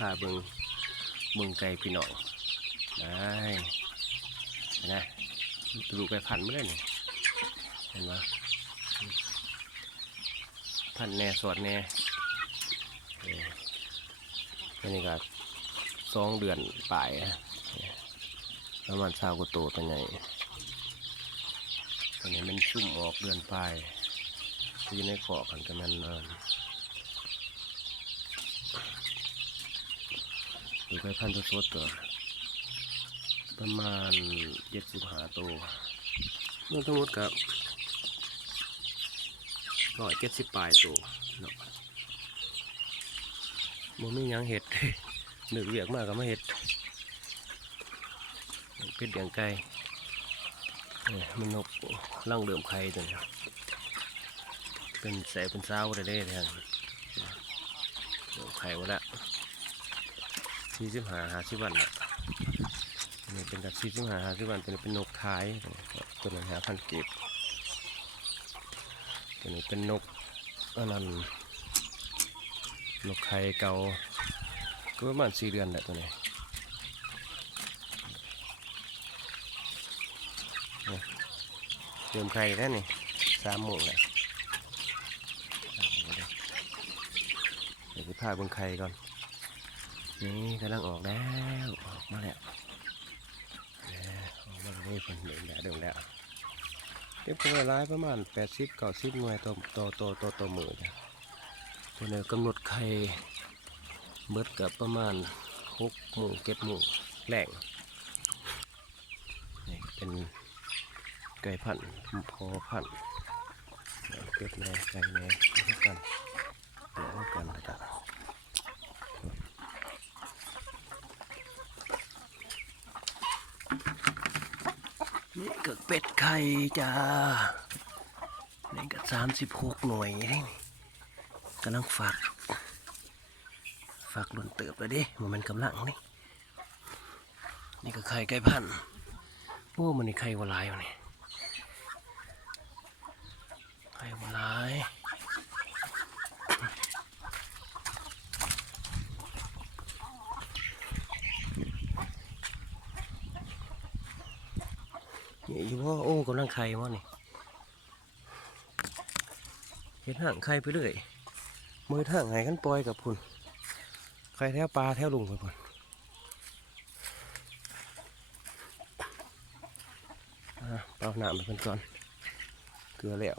พาเบิ่งไก่พี่น้องได้นะดูไก่พันธุ์ไม่ได้เนี่ยเห็นไหมพันธุ์แน่สอดแน่อันนี้ก็2 เดือนปลายประมาณ20 กว่าตัวตัวใหญ่ตัวนี้มันซุ่มออกเดือนปลายอยู่ในขอกันกันมันดูไก่พันธุ์สดๆตัวประมาณ75 ตัวรวมทั้งหมดกับ170 ปลายตัวเนาะบ่มีหยังเห็ด นึกเรียกมากก็มาเห็ดเป็ดเลี้ยงไก่มันนกร่างเดิมไข่ตัวนี้เป็นแสบเป็นเศร้าได้แทนไข่วะละ45-50 วันละนี่เป็นกับ45-50 วันตัวนี้เป็นนกท้ายตัวนั้น5,000 กีบตัวนี้เป็นนกอันนั้นนกไข่เก่าก็ประมาณ4 เดือนแหละตัวนี้เติมไข่ได้นี่3 โมงแหละเดี๋ยวไปพาบนไข่ก่อนนี่กำลังออกแล้วออกมาแล้วออกมาเลยคนเดิมแล้วเก็บตัวร้ายประมาณ80-90 หน่วยต่อมือเนี่ยตัวนี้กำหนดไข่เบิดกับประมาณ6 โมง 7 โมงแหล่งนี่เป็นไก่พันธุ์พอพันธุ์เป็ดแน่ไก่แน่เท่ากันเดี๋ยวกันนะครับนี่ก็เป็ดไข่จ้านี่ก็36 หน่วยนี่กำลังฝากลุ่นเติบเลยดิมันกำลังนี่ก็ไข่ไก่พันธุ์โอ้มันนี่ไข่วัวลายวะนี่ไข่วัวลายนี่อยู่ว่าโอ้กำลังไข่วะนี่เห็นห่างไข่ไปเรื่อยมือห่างไงกันปล่อยกับพุ่นไข่แถวปลาแถวลุงไปพุ่นเปล่าหนามไปก่อนเกลือแล้ว